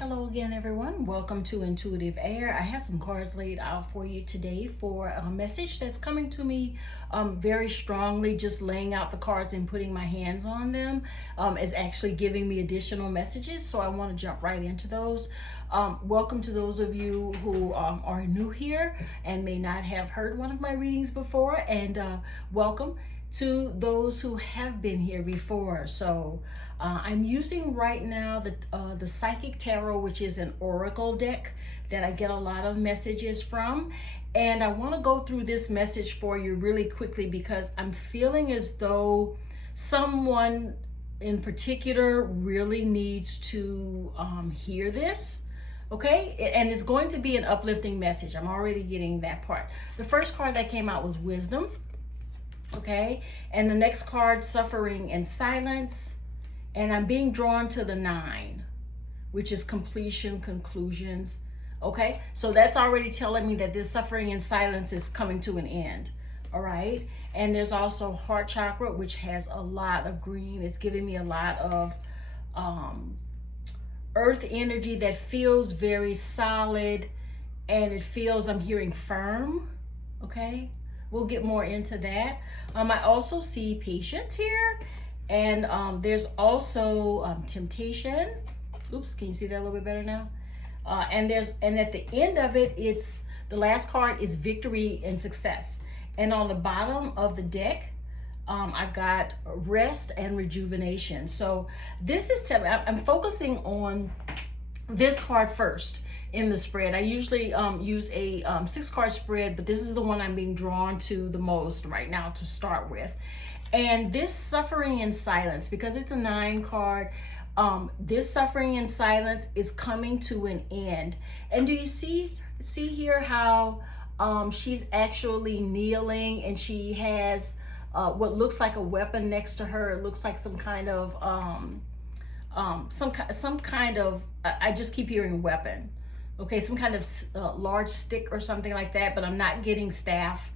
Hello again, everyone. Welcome to Intuitive Air. I have some cards laid out for you today for a message that's coming to me very strongly. Just laying out the cards and putting my hands on them is actually giving me additional messages. So I want to jump right into those. Welcome to those of you who are new here and may not have heard one of my readings before. And welcome to those who have been here before. So I'm using right now the Psychic Tarot, which is an oracle deck that I get a lot of messages from. And I want to go through this message for you really quickly because I'm feeling as though someone in particular really needs to hear this. Okay, and it's going to be an uplifting message. I'm already getting that part. The first card that came out was Wisdom. Okay, and the next card, Suffering and Silence. And I'm being drawn to the 9, which is completion, conclusions. Okay, so that's already telling me that this suffering and silence is coming to an end. All right, and there's also Heart Chakra, which has a lot of green. It's giving me a lot of earth energy that feels very solid, and it feels, I'm hearing firm. Okay, we'll get more into that. I also see patience here. And there's also temptation. Oops, can you see that a little bit better now? And at the end of it, it's the last card is Victory and Success. And on the bottom of the deck, I've got Rest and Rejuvenation. So this is I'm focusing on this card first in the spread. I usually use a 6-card spread, but this is the one I'm being drawn to the most right now to start with. And this Suffering in Silence, because it's a 9 card, this Suffering in Silence is coming to an end. And do you see here how she's actually kneeling, and she has what looks like a weapon next to her. It looks like some kind of I just keep hearing weapon. Okay, some kind of large stick or something like that, but I'm not getting staff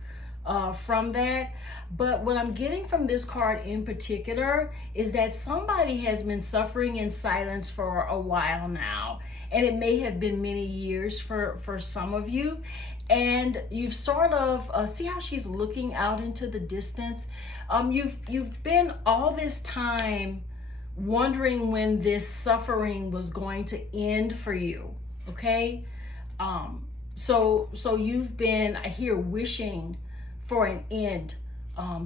from that. But what I'm getting from this card in particular is that somebody has been suffering in silence for a while now, and it may have been many years for some of you. And you've sort of see how she's looking out into the distance. You've been all this time wondering when this suffering was going to end for you. Okay, so you've been, I hear, wishing for an end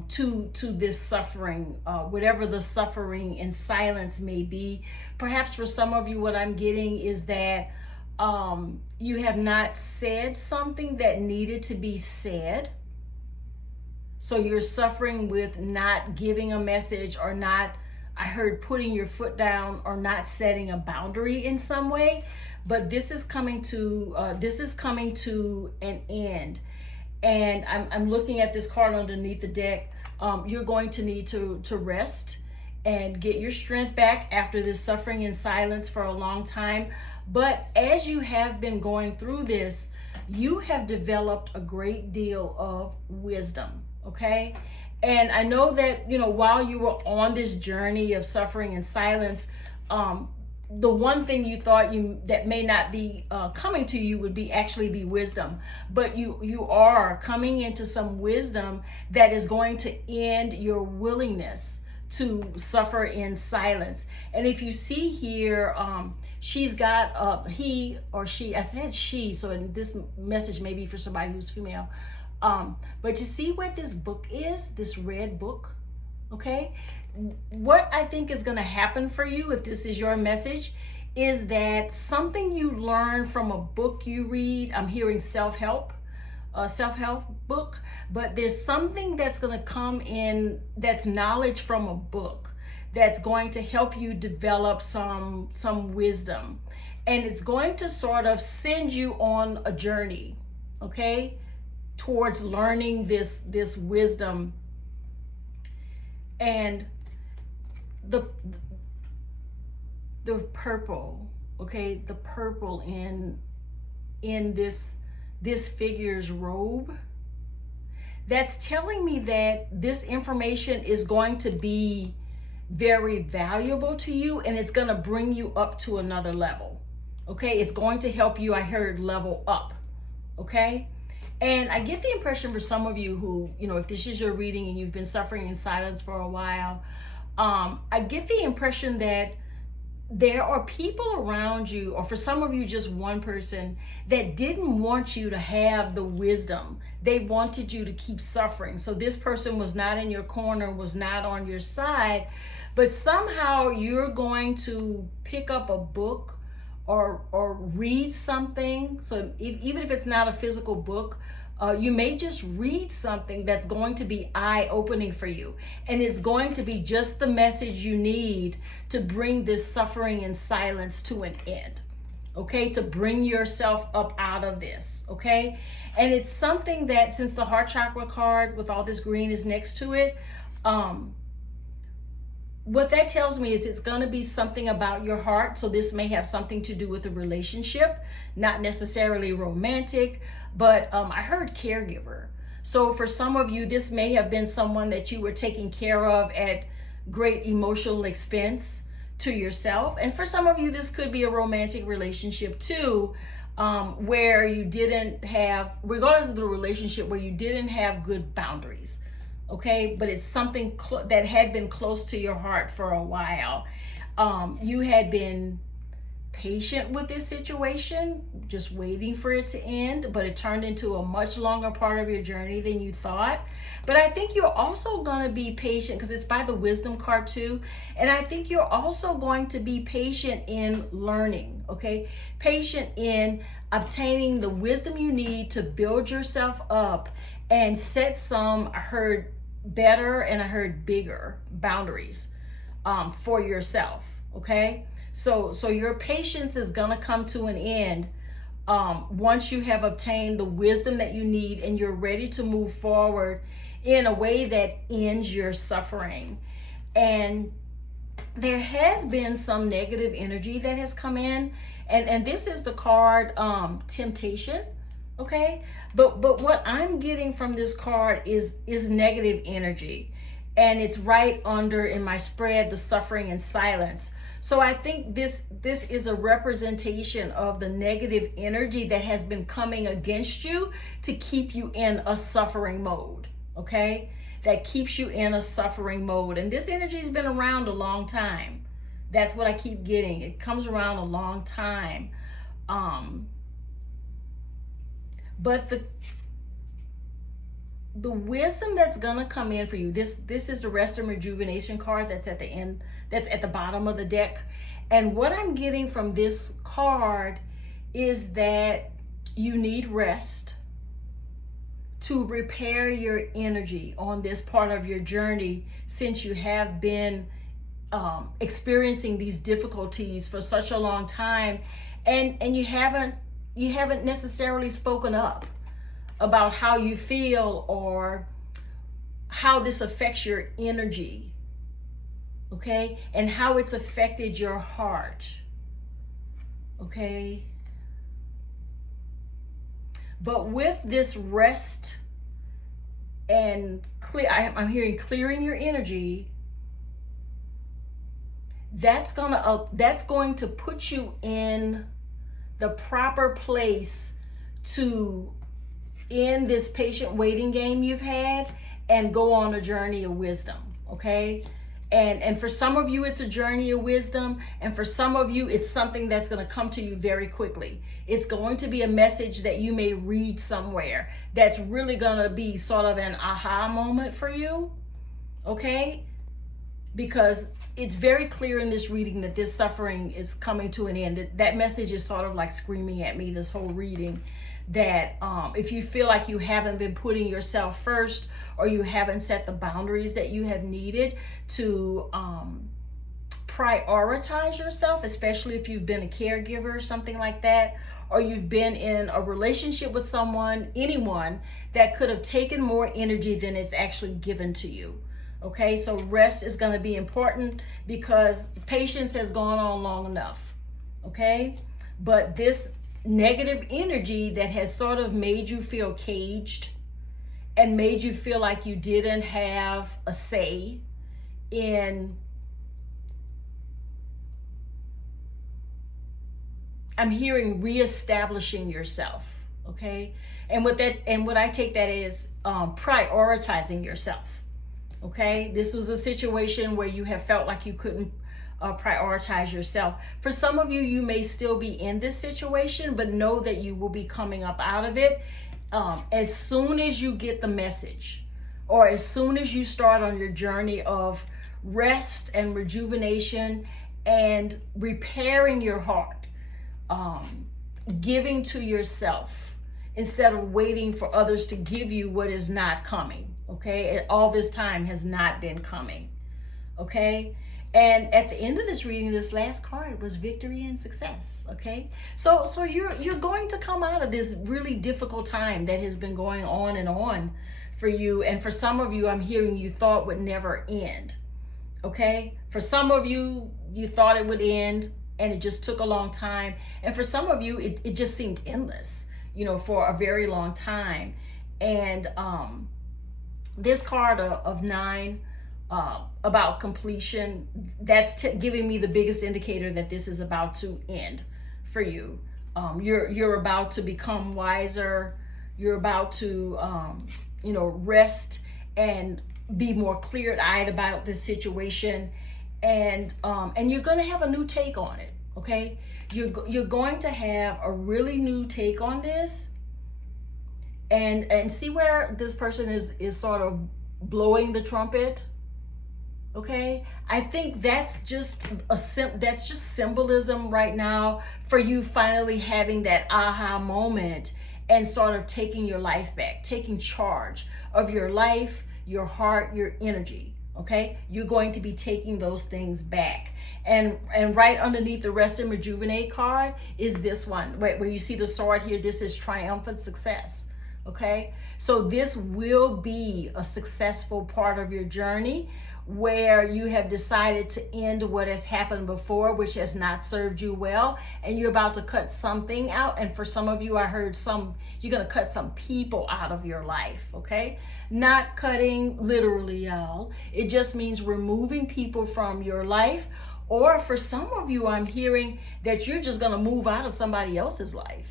to this suffering, whatever the suffering in silence may be. Perhaps for some of you, what I'm getting is that you have not said something that needed to be said. So you're suffering with not giving a message, or not, I heard, putting your foot down, or not setting a boundary in some way. But this is coming to an end. And I'm looking at this card underneath the deck. You're going to need to rest and get your strength back after this suffering in silence for a long time. But as you have been going through this, you have developed a great deal of wisdom, okay? And I know that, while you were on this journey of suffering in silence, the one thing you thought that may not be coming to you would be wisdom. But you are coming into some wisdom that is going to end your willingness to suffer in silence. And if you see here, she's got he or she, I said she, so in this message may be for somebody who's female. But you see what this book is, this red book, okay? What I think is going to happen for you, if this is your message, is that something you learn from a book you read, I'm hearing self-help book, but there's something that's going to come in that's knowledge from a book that's going to help you develop some wisdom, and it's going to sort of send you on a journey, okay, towards learning this wisdom. And the purple, okay, the purple in this figure's robe, that's telling me that this information is going to be very valuable to you, and it's going to bring you up to another level. Okay, it's going to help you, I heard, level up. Okay, and I get the impression for some of you who, if this is your reading and you've been suffering in silence for a while, I get the impression that there are people around you, or for some of you, just one person that didn't want you to have the wisdom. They wanted you to keep suffering. So this person was not in your corner, was not on your side, but somehow you're going to pick up a book or read something. So even if it's not a physical book, you may just read something that's going to be eye-opening for you. And it's going to be just the message you need to bring this suffering in silence to an end. Okay, to bring yourself up out of this. Okay, and it's something that, since the heart chakra card with all this green is next to it, what that tells me is it's going to be something about your heart. So this may have something to do with a relationship, not necessarily romantic, but I heard caregiver. So for some of you, this may have been someone that you were taking care of at great emotional expense to yourself. And for some of you, this could be a romantic relationship too, where you didn't have, regardless of the relationship, where you didn't have good boundaries. Okay, but it's something that had been close to your heart for a while. You had been patient with this situation, just waiting for it to end, but it turned into a much longer part of your journey than you thought. But I think you're also going to be patient, because it's by the wisdom card too. And I think you're also going to be patient in learning, okay? Patient in obtaining the wisdom you need to build yourself up and set some, I heard, better and I heard bigger boundaries for yourself. Okay, so your patience is gonna come to an end once you have obtained the wisdom that you need and you're ready to move forward in a way that ends your suffering. And there has been some negative energy that has come in, and this is the card temptation. Okay, but what I'm getting from this card is negative energy, and it's right under in my spread the suffering in silence. So I think this is a representation of the negative energy that has been coming against you to keep you in a suffering mode. Okay, that keeps you in a suffering mode, and this energy has been around a long time. That's what I keep getting. It comes around a long time. But the wisdom that's gonna come in for you, this is the rest and rejuvenation card that's at the end, that's at the bottom of the deck. And what I'm getting from this card is that you need rest to repair your energy on this part of your journey, since you have been experiencing these difficulties for such a long time, and you haven't necessarily spoken up about how you feel or how this affects your energy, okay, and how it's affected your heart, okay. But with this rest and I'm hearing clearing your energy, that's going to put you in the proper place to end this patient waiting game you've had and go on a journey of wisdom. Okay, and for some of you it's a journey of wisdom, and for some of you it's something that's going to come to you very quickly. It's going to be a message that you may read somewhere that's really going to be sort of an aha moment for you. Okay, because it's very clear in this reading that this suffering is coming to an end. That message is sort of like screaming at me this whole reading, that if you feel like you haven't been putting yourself first, or you haven't set the boundaries that you have needed to prioritize yourself, especially if you've been a caregiver or something like that, or you've been in a relationship with anyone that could have taken more energy than it's actually given to you. Okay, so rest is going to be important, because patience has gone on long enough. Okay, but this negative energy that has sort of made you feel caged and made you feel like you didn't have a say in I'm hearing reestablishing yourself. Okay. And what I take that is prioritizing yourself. Okay. This was a situation where you have felt like you couldn't prioritize yourself. For some of you, you may still be in this situation, but know that you will be coming up out of it as soon as you get the message, or as soon as you start on your journey of rest and rejuvenation and repairing your heart, giving to yourself instead of waiting for others to give you what is not coming. Okay, all this time has not been coming. Okay. And at the end of this reading, this last card was victory and success. Okay, so you're going to come out of this really difficult time that has been going on and on for you. And for some of you, I'm hearing you thought would never end. Okay, for some of you, you thought it would end and it just took a long time. And for some of you, it just seemed endless, for a very long time. And this card of 9, about completion, that's giving me the biggest indicator that this is about to end for you. You're about to become wiser. You're about to rest and be more clear-eyed about this situation, and you're going to have a new take on it. Okay, you're going to have a really new take on this, and see where this person is sort of blowing the trumpet. Okay, I think that's just symbolism right now for you finally having that aha moment and sort of taking your life back, taking charge of your life, your heart, your energy. Okay, you're going to be taking those things back. And right underneath the rest and rejuvenate card is this one, right, where you see the sword here. This is triumphant success. Okay, so this will be a successful part of your journey, where you have decided to end what has happened before, which has not served you well, and you're about to cut something out. And for some of you, I heard you're going to cut some people out of your life. Okay, not cutting literally, y'all. It just means removing people from your life. Or for some of you, I'm hearing that you're just going to move out of somebody else's life.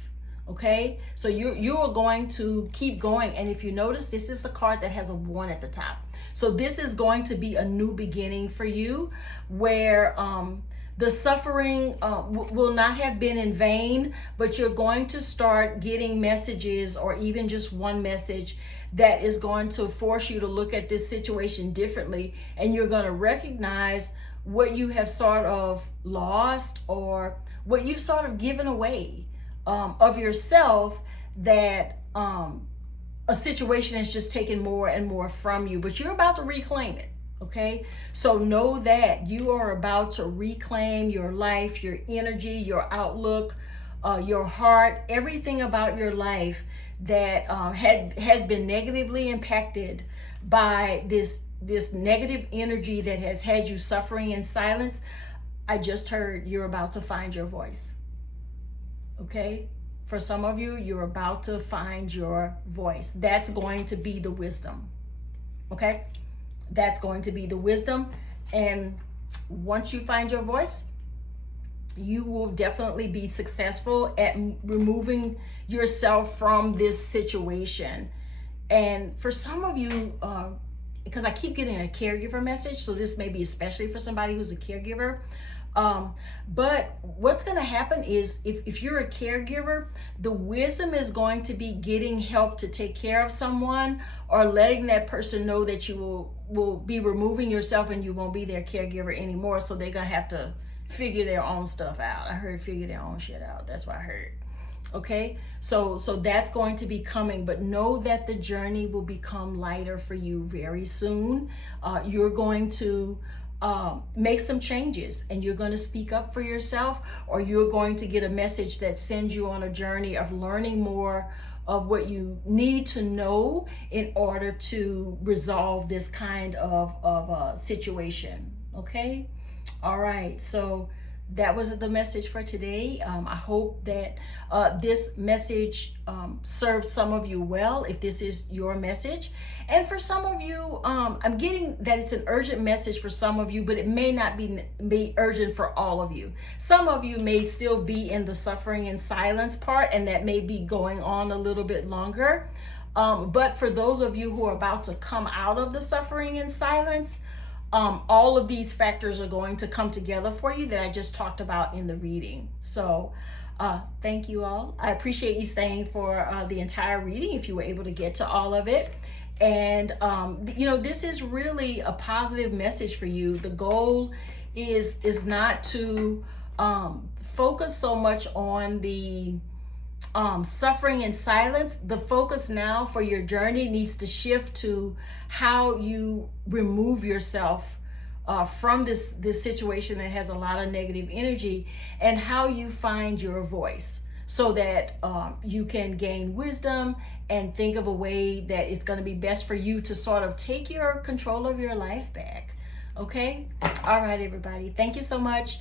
Okay, so you are going to keep going. And if you notice, this is the card that has a 1 at the top. So this is going to be a new beginning for you, where the suffering will not have been in vain, but you're going to start getting messages, or even just one message, that is going to force you to look at this situation differently. And you're going to recognize what you have sort of lost, or what you've sort of given away of yourself, that a situation has just taken more and more from you, but you're about to reclaim it. Okay, so know that you are about to reclaim your life, your energy, your outlook, your heart, everything about your life that has been negatively impacted by this negative energy that has had you suffering in silence. I just heard you're about to find your voice. Okay, for some of you, you're about to find your voice. That's going to be the wisdom. Okay, that's going to be the wisdom. And once you find your voice, you will definitely be successful at removing yourself from this situation. And for some of you, because I keep getting a caregiver message, so this may be especially for somebody who's a caregiver. But what's going to happen is, if you're a caregiver, the wisdom is going to be getting help to take care of someone, or letting that person know that you will be removing yourself and you won't be their caregiver anymore. So they're going to have to figure their own stuff out. I heard figure their own shit out. That's what I heard. Okay, so that's going to be coming, but know that the journey will become lighter for you very soon. You're going to make some changes, and you're going to speak up for yourself, or you're going to get a message that sends you on a journey of learning more of what you need to know in order to resolve this kind of situation. Okay, all right, so that was the message for today. I hope that this message served some of you well, if this is your message. And for some of you, I'm getting that it's an urgent message for some of you, but it may not be urgent for all of you. Some of you may still be in the suffering in silence part, and that may be going on a little bit longer. But for those of you who are about to come out of the suffering in silence, all of these factors are going to come together for you that I just talked about in the reading. So thank you all. I appreciate you staying for the entire reading if you were able to get to all of it. And this is really a positive message for you. The goal is not to focus so much on the suffering in silence. The focus now for your journey needs to shift to how you remove yourself from this situation that has a lot of negative energy, and how you find your voice so that you can gain wisdom and think of a way that is going to be best for you to sort of take your control of your life back. Okay? All right, everybody. Thank you so much.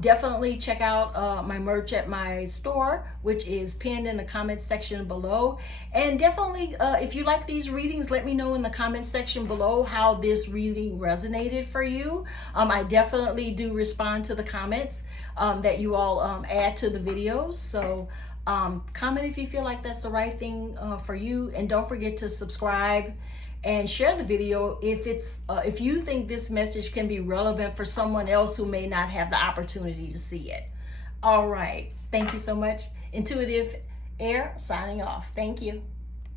Definitely check out my merch at my store, which is pinned in the comments section below. And definitely, if you like these readings, let me know in the comments section below how this reading resonated for you. I definitely do respond to the comments that you all add to the videos. So comment if you feel like that's the right thing for you. And don't forget to subscribe and share the video if you think this message can be relevant for someone else who may not have the opportunity to see it. All right. Thank you so much. Intuitive Air signing off. Thank you.